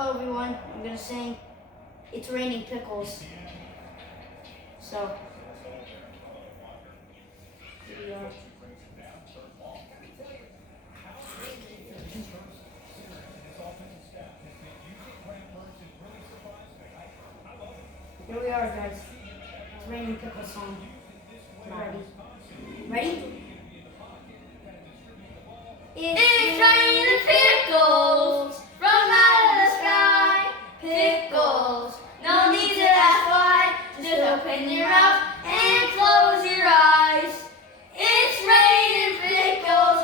Hello everyone, I'm gonna sing It's Raining Pickles. So, here we are. Here we are, guys. It's Raining Pickles song. Ready? Ready? It's raining pickles from out of the sky. Pickles, no need to ask why. Just open your mouth and close your eyes. It's raining pickles.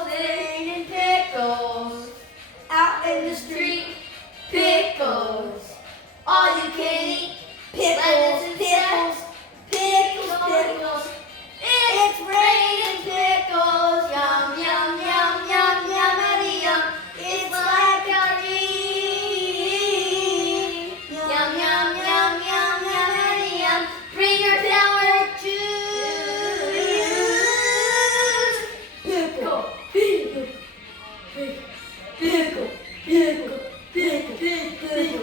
Out in the street, pickles. All you can eat, Pickles, pickles, pickles, pickles. It's raining pickles. Yum, yum, yum, yum, yummity yum. It's like a dream. Yum, yum, yum, yum, yummity yum. Bring your sour juice. Pickle, pickle, pickle, pickle, pickle, pickle, pickle,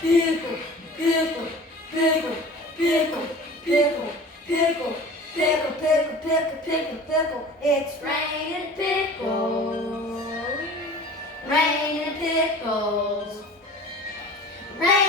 pickle, pickle, pickle, pickle, pickle, pickle, pickle, pickle, pickle, pickle. It's Raining pickles. Raining pickles. Raining